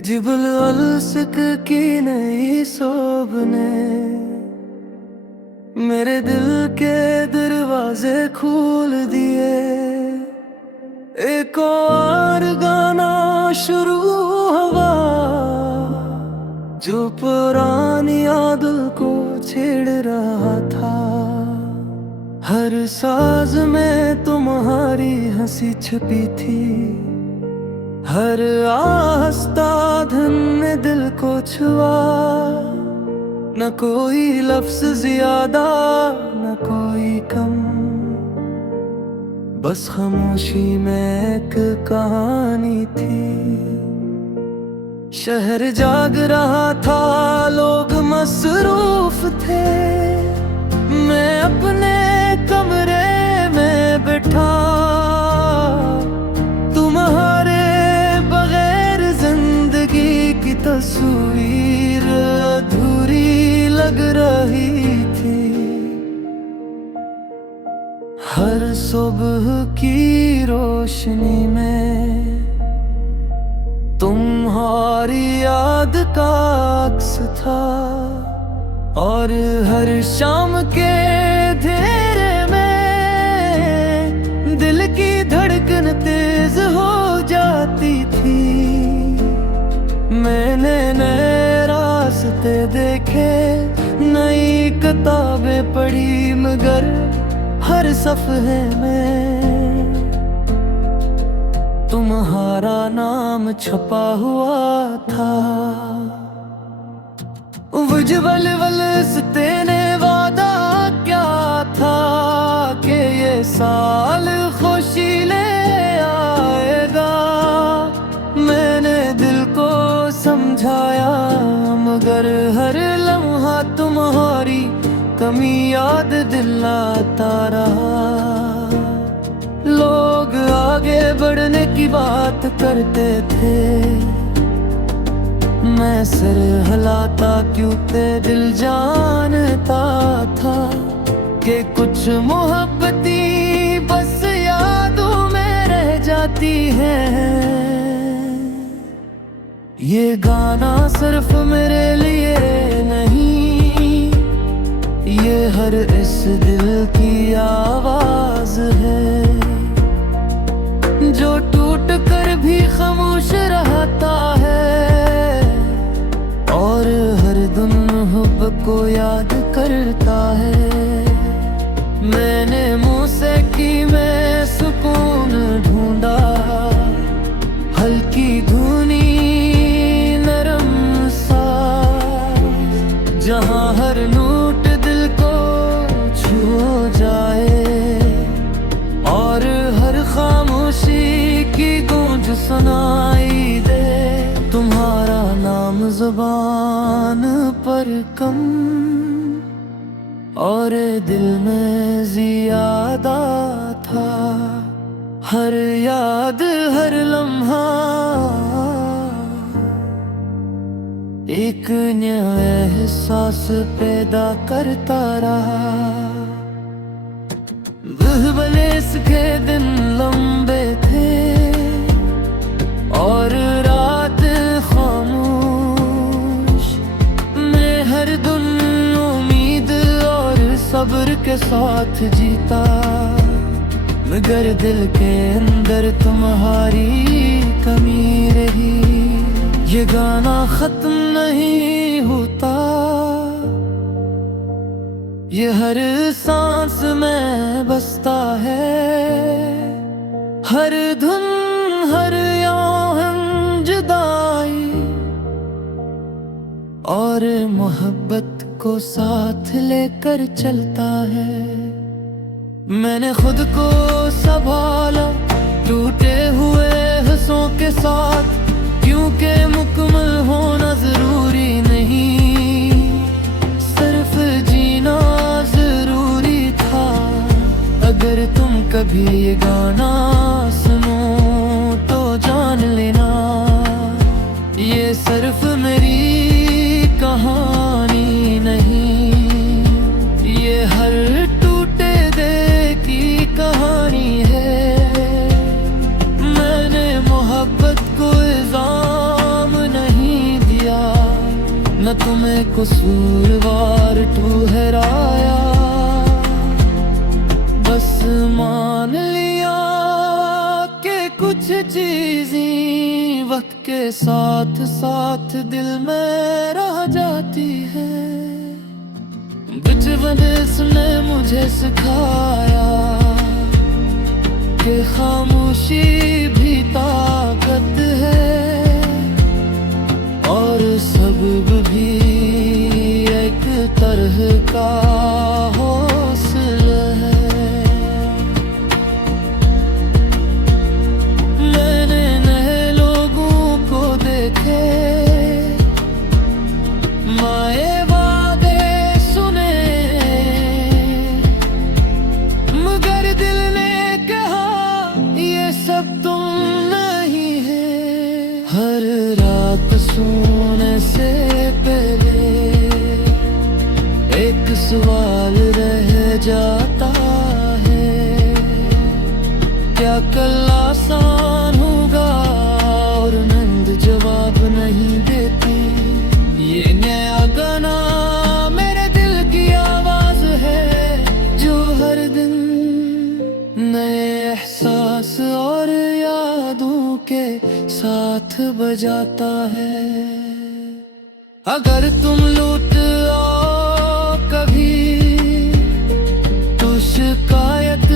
जिबल अलसक की नई सोब ने मेरे दिल के दरवाजे खोल दिए। एक और गाना शुरू हुआ जो पुरानी यादों को छेड़ रहा था। हर साज में तुम्हारी हंसी छुपी थी, हर आस्था धन ने दिल को छुआ। न कोई लफ्ज ज्यादा न कोई कम, बस खामोशी में एक कहानी थी। शहर जाग रहा था, लोग मसरूफ थे, मैं अपने कमरे में बैठा। तुम्हारे बगैर जिंदगी की तस्वीर अधूरी लग रही थी। हर सुबह की रोशनी में तुम्हारी याद का अक्स था, और हर शाम के अंधेरे में दिल की धड़कन तेज हो जाती थी। मैंने नए रास्ते देखे, नई किताबें पढ़ी, मगर हर सफ़े में तुम्हारा नाम छपा हुआ था। उज्जवल वलसते ने वादा क्या था कि ये साल खुशी ले आएगा। मैंने दिल को समझाया, मगर हर लम्हा तुम्हारी कमी याद दिलाता रहा। लोग आगे बढ़ने की बात करते थे, मैं सिर हिलाता क्योंकि दिल जानता था कि कुछ मोहब्बती बस यादों में रह जाती है। ये गाना सिर्फ मेरे लिए नहीं, ये हर इस दिल की आवाज है जो टूट कर भी खामोश रहता है, और हर दिन हुब को याद करता है। मैंने मौसीकी में सुकून ढूंढा, हल्की धुनी नरम सा, जहां हर नोट दिल को छू जाए, और हर खामोशी की गूंज सुनाई दे। तुम्हारा नाम ज़ुबान पर कम, और दिल में ज़ियादा था। हर याद हर लम्हा एक नया एहसास पैदा करता रहा। बहबलेस के दिन लंबे थे, और रात खामोश। मैं हर दिन उम्मीद और सब्र के साथ जीता, मगर दिल के अंदर तुम्हारी कमी रही। ये गाना खत्म नहीं होता, ये हर सांस में बसता है। हर धुन हर आहंग जुदाई, और मोहब्बत को साथ लेकर चलता है। मैंने खुद को संभाला टूटे हुए हिस्सों के साथ, क्योंकि मुकम्मल होना जरूरी नहीं, सिर्फ जीना जरूरी था। अगर तुम कभी ये गाना सुनो तो जान लेना, ये सिर्फ मेरी कहानी नहीं, न तुम्हें कसूरवार ठहराया, बस मान लिया कि कुछ चीजें वक्त के साथ साथ दिल में रह जाती है। बचपन इसने मुझे सिखाया कि खामोशी भी ताकत है, और सबब भी एक तरह का हौसला है। मैंने नए लोगों को देखे, माए वादे सुने, मगर दिल ने कहा ये सब तुम नहीं है। हर रात सोने से पहले एक सवाल रह जाता है, क्या कल आसान होगा? और नींद जवाब नहीं देती। ये नया गाना मेरे दिल की आवाज है, जो हर दिन नए एहसास और यादों के साथ बजाता है। अगर तुम लौट आओ कभी तो शिकायत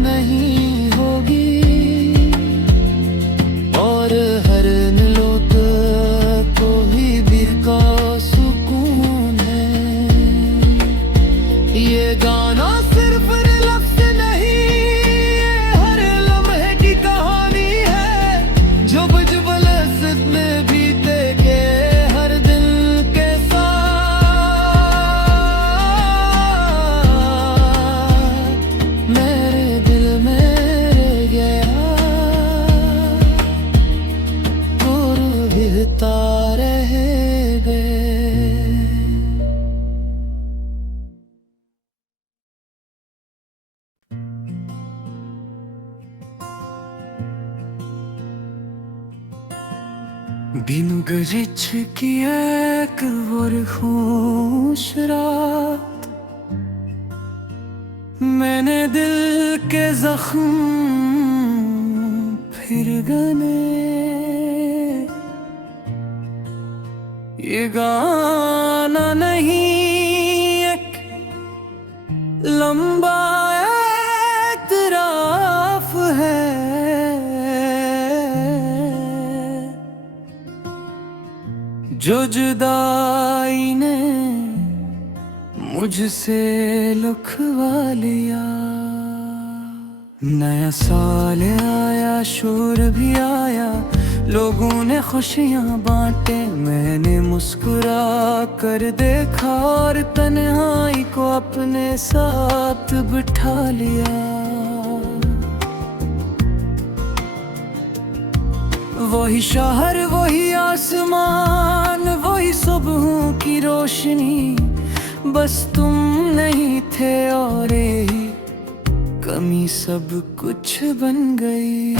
नहीं होगी, और हर लौट को भी का सुकून है। ये गाना सिर्फ लफ्ज़ नहीं, ये हर लम्हे की कहानी है, जो बचपन में बीते के हर दिन के साथ मेरे दिल में रह गया, और बहता रहेगा। बिन गरज की एक और खुश रात, मैंने दिल के जख्म फिर गने। ये गाना नहीं एक लंबा एतराफ है, जो जुदाई ने मुझसे लुकवा लिया। नया साल आया, शोर भी आया, लोगों ने खुशियां बांटे, मैंने मुस्कुरा कर देखा और तन्हाई को अपने साथ बिठा लिया। वही शहर, वही आसमान, वही सुबहों की रोशनी, बस तुम नहीं थे और यही कमी सब कुछ बन गई।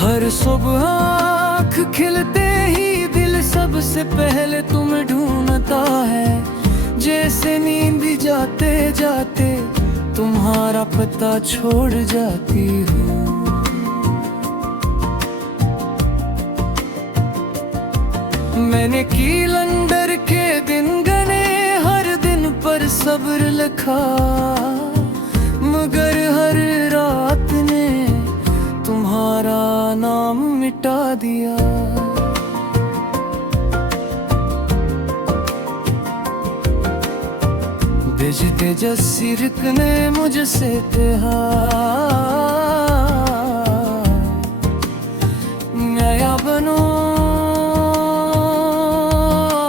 हर सुबह आँख खिलते ही दिल सबसे पहले तुम्हें ढूंढता है, जैसे नींद जाते जाते तुम्हारा पता छोड़ जाती हूँ। मैंने कैलेंडर के दिन गने, हर दिन पर सब्र लिखा, मगर हर रात ने तुम्हारा नाम मिटा दिया। भेजते जसीरक ने मुझसे कहा, नया बनो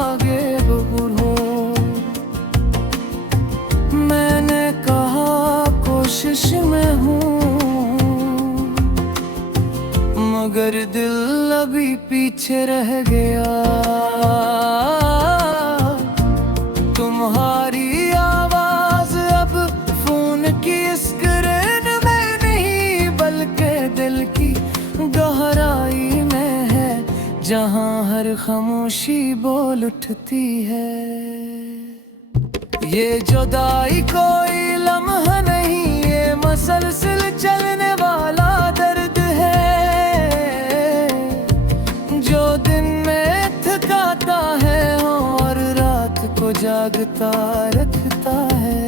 आगे बढ़ो। मैंने कहा कोशिश में हूँ, मगर दिल अभी पीछे रह गया। तुम्हारी आवाज अब फोन की स्क्रीन में नहीं, बल्कि दिल की गहराई जहां हर खामोशी बोल उठती है। ये जुदाई कोई लम्हा नहीं, ये मसलसिल चलने वाला दर्द है, जो दिन में थकाता है और रात को जागता रखता है।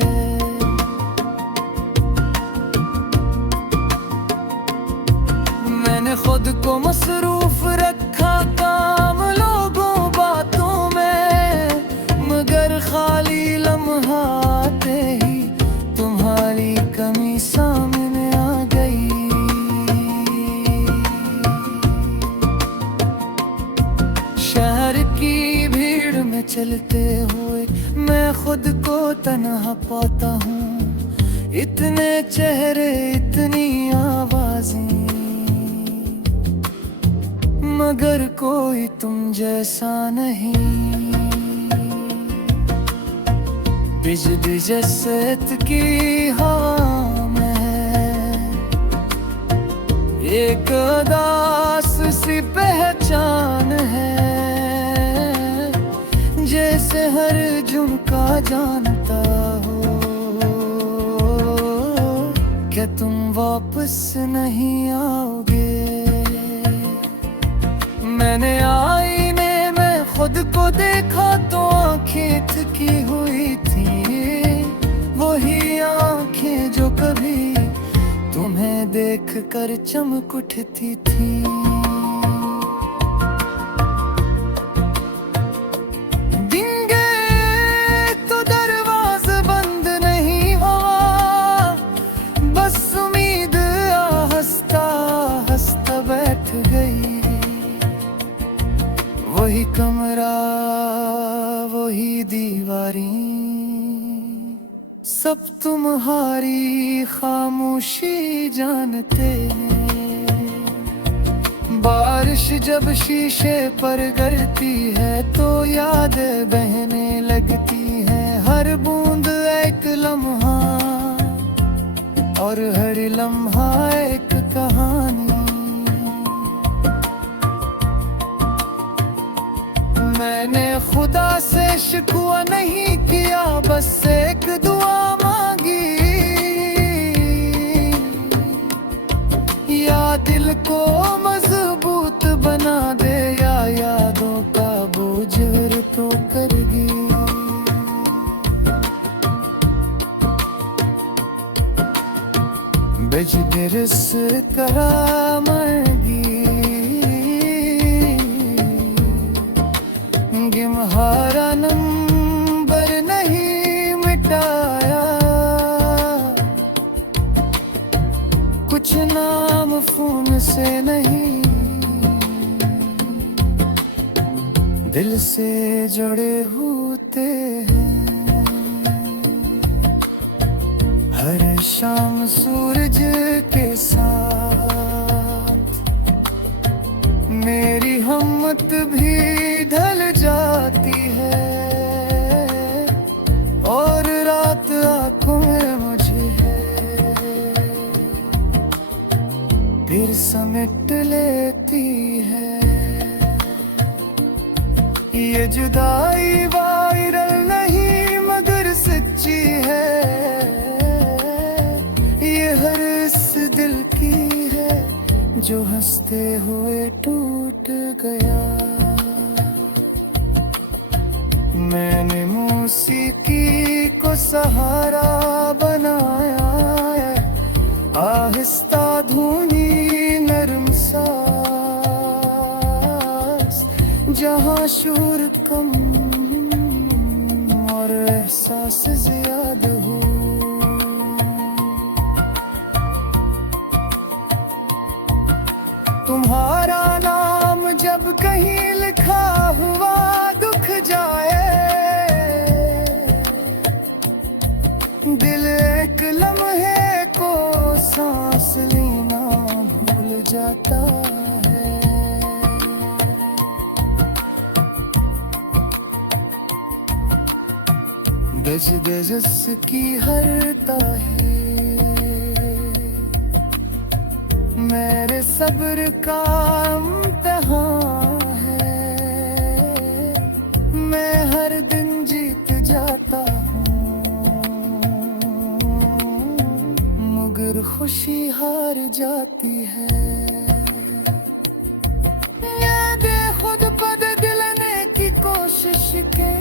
मैंने खुद को मसरूफ रखा काम लोगों बातों में, मगर खाली लम्हा आते ही तुम्हारी कमी सामने आ गई। शहर की भीड़ में चलते हुए मैं खुद को तन्हा पाता हूँ, इतने चेहरे इतनी आवाजें, मगर कोई तुम जैसा नहीं। बिजली जैसे की हवा में एक उदास सी पहचान है, जैसे हर झुमका जानता हो क्या तुम वापस नहीं आओगे। मैंने आईने में खुद को देखा तो आंखें थकी हुई थी, वही आंखें जो कभी तुम्हें देखकर चमक उठती थी। दिन गए तो दरवाज़ा बंद नहीं हुआ, बस उम्मीद हंसता हंसता बैठ गई। वही कमरा वही दीवारें, सब तुम्हारी खामोशी जानते हैं। बारिश जब शीशे पर गिरती है तो यादें बहने लगती हैं, हर बूंद एक लम्हा और हर लम्हा एक कहानी। मैंने खुदा से शिकवा नहीं किया, बस एक दुआ मांगी, या दिल को मजबूत बना दे या यादों का बोझ तो करगी। बजदरस करामगी गिमहारा नंबर नहीं मिटाया, कुछ नाम फोन से नहीं दिल से जुड़े होते हैं। हर शाम सूरज के साथ मेरी हिम्मत भी ढल जाती है, और रात आंखों में मुझे फिर समेट लेती है। ये जुदाई वायरल नहीं मगर सच्ची है, ये हर इस दिल की है जो हंसते हुए टूट गया। मैंने मौसीकी को सहारा बनाया है, आहिस्ता धुनी नरम सांस, जहाँ शोर कम और एहसास ज्यादा हो। तुम्हारा नाम जब कहीं लिखा हुआ दुख जाए, दिल एक लम्हे को सांस लेना भूल जाता है। गज गज की हर ताही मेरे सब्र का इम्तिहान है, खुशी हार जाती है। ये दे खुद बदलने की कोशिश के